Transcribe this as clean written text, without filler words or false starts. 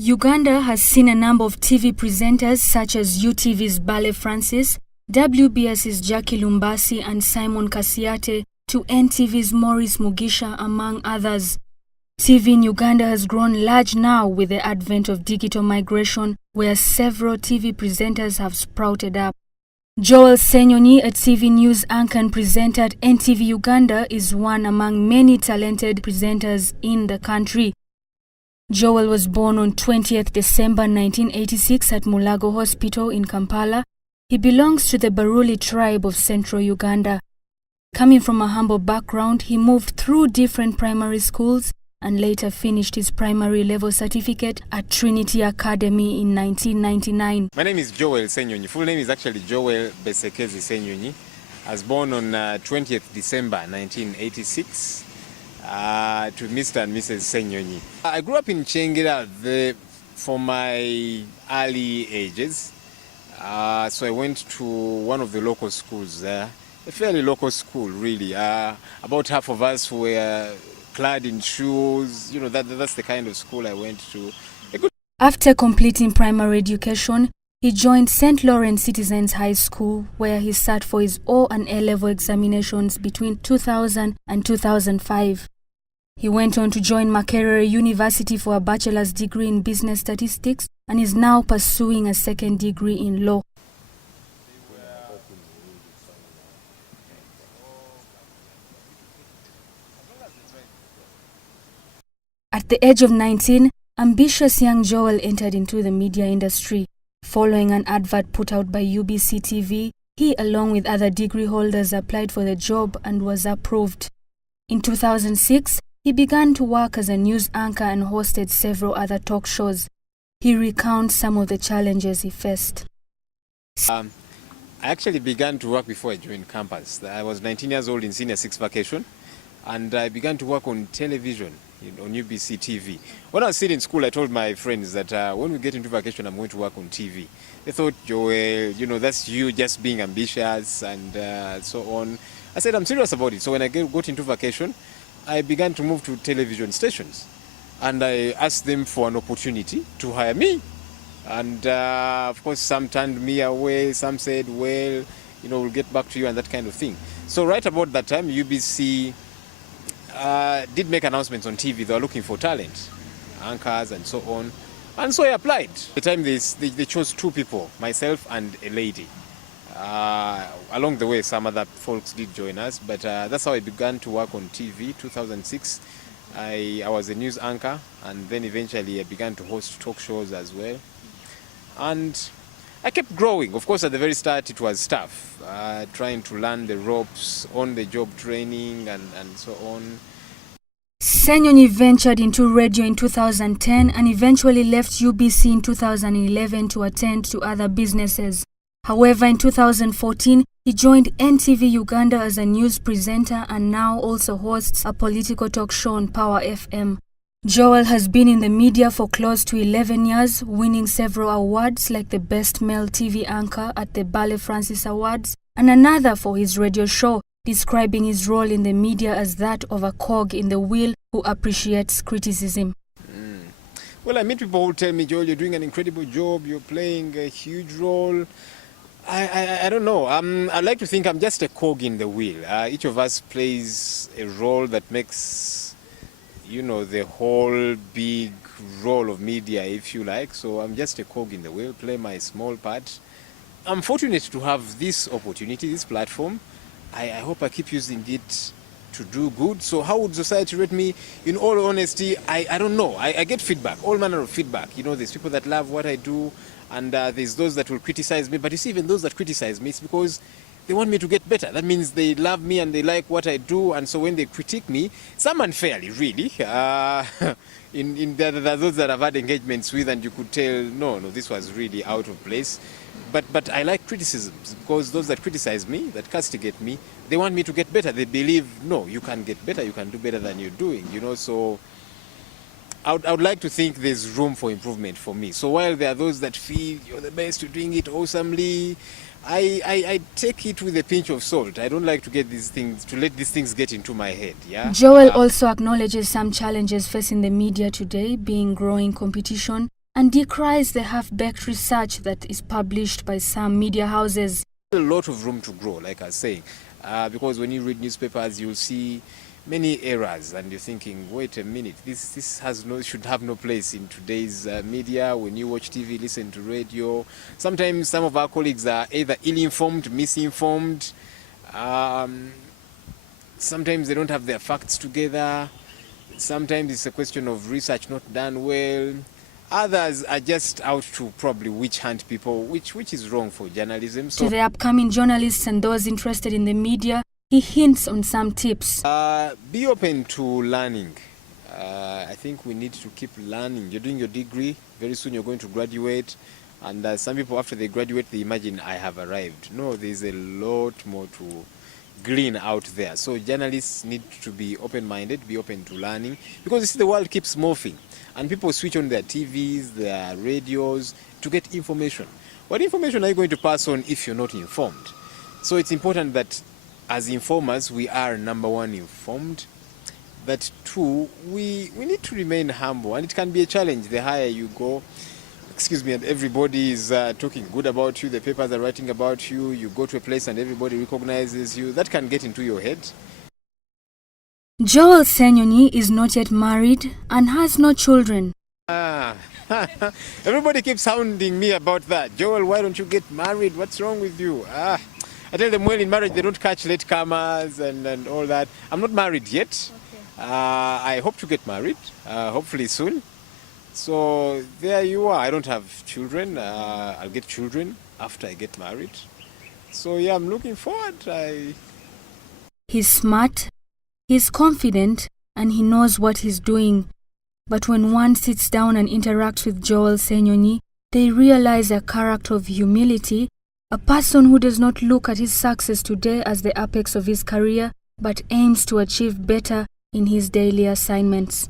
Uganda has seen a number of TV presenters such as UTV's Bale Francis, WBS's Jackie Lumbasi and Simon Kasiate to NTV's Maurice Mugisha, among others. TV in Uganda has grown large now with the advent of digital migration, where several TV presenters have sprouted up. Joel Ssenyonyi, a TV news anchor and presenter at NTV Uganda, is one among many talented presenters in the country. Joel was born on 20th December 1986 at Mulago Hospital in Kampala. He belongs to the Baruli tribe of central Uganda. Coming from a humble background, he moved through different primary schools and later finished his primary level certificate at Trinity Academy in 1999. My name is Joel Ssenyonyi. Full name is actually Joel Besekezi Ssenyonyi. I was born on 20th December 1986 to Mr. and Mrs. Ssenyonyi. I grew up in Chengira for my early ages. So I went to one of the local schools there, a fairly local school really. About half of us were clad in shoes, that's the kind of school I went to. After completing primary education, he joined St. Lawrence Citizens High School, where he sat for his O and A-level examinations between 2000 and 2005. He went on to join Makerere University for a bachelor's degree in business statistics and is now pursuing a second degree in law. At the age of 19, ambitious young Joel entered into the media industry. Following an advert put out by UBC TV, he, along with other degree holders, applied for the job and was approved. In 2006, he began to work as a news anchor and hosted several other talk shows. He recounts some of the challenges he faced. I actually began to work before I joined campus. I was 19 years old in Senior 6 vacation, and I began to work on television, on UBC TV. When I was still in school, I told my friends that when we get into vacation, I'm going to work on TV. They thought, Joel, that's you just being ambitious and so on. I said, I'm serious about it. So when I got into vacation, I began to move to television stations. And I asked them for an opportunity to hire me. And of course, some turned me away. Some said, well, we'll get back to you and that kind of thing. So right about that time, UBC did make announcements on TV. They were looking for talent, anchors and so on. And so I applied. At the time they chose two people, myself and a lady. Along the way, some other folks did join us, but that's how I began to work on TV. 2006, I was a news anchor, and then eventually I began to host talk shows as well. And I kept growing. Of course, at the very start, it was tough, trying to learn the ropes, on-the-job training, and so on. Ssenyonyi ventured into radio in 2010 and eventually left UBC in 2011 to attend to other businesses. However, in 2014, he joined NTV Uganda as a news presenter and now also hosts a political talk show on Power FM. Joel has been in the media for close to 11 years, winning several awards like the Best Male TV Anchor at the Bale Francis Awards and another for his radio show, describing his role in the media as that of a cog in the wheel who appreciates criticism. Well, I meet people who tell me, Joel, you're doing an incredible job, you're playing a huge role. I don't know. I like to think I'm just a cog in the wheel. Each of us plays a role that makes, the whole big role of media, if you like. So I'm just a cog in the wheel, play my small part. I'm fortunate to have this opportunity, this platform. I hope I keep using it to do good. So how would society rate me? In all honesty, I don't know. I get feedback, all manner of feedback. There's people that love what I do, and there's those that will criticize me. But you see, even those that criticize me, it's because they want me to get better. That means they love me and they like what I do. And so when they critique me, some unfairly, really, there are those that I've had engagements with and you could tell, no, this was really out of place. But I like criticisms because those that criticize me, that castigate me, they want me to get better. They believe, no, you can get better, you can do better than you're doing, so I would like to think there's room for improvement for me. So while there are those that feel you're the best, you're doing it awesomely, I take it with a pinch of salt. I don't like to let these things get into my head. Yeah. Joel also acknowledges some challenges facing the media today, being growing competition and decries the half-baked research that is published by some media houses. A lot of room to grow, like I was saying, because when you read newspapers, you'll see many errors, and you're thinking, wait a minute, this should have no place in today's media. When you watch TV, listen to radio, sometimes some of our colleagues are either ill-informed, misinformed. Sometimes they don't have their facts together. Sometimes it's a question of research not done well. Others are just out to probably witch hunt people, which is wrong for journalism. So, to the upcoming journalists and those interested in the media, he hints on some tips. Be open to learning. I think we need to keep learning. You're doing your degree, very soon you're going to graduate, and some people after they graduate, they imagine I have arrived. No, there's a lot more to glean out there. So journalists need to be open-minded, be open to learning, because you see the world keeps morphing and people switch on their TVs, their radios to get information. What information are you going to pass on if you're not informed? So it's important that as informers, we are number one informed. That two, we need to remain humble, and it can be a challenge the higher you go. Excuse me, and everybody is talking good about you, the papers are writing about you, you go to a place and everybody recognizes you. That can get into your head. Joel Ssenyonyi is not yet married and has no children. Everybody keeps hounding me about that. Joel, why don't you get married? What's wrong with you? I tell them, well, in marriage they don't catch latecomers and all that. I'm not married yet. Okay. I hope to get married, hopefully soon. So there you are. I don't have children. I'll get children after I get married. So yeah, I'm looking forward. He's smart, he's confident, and he knows what he's doing. But when one sits down and interacts with Joel Ssenyonyi, they realize a character of humility, a person who does not look at his success today as the apex of his career, but aims to achieve better in his daily assignments.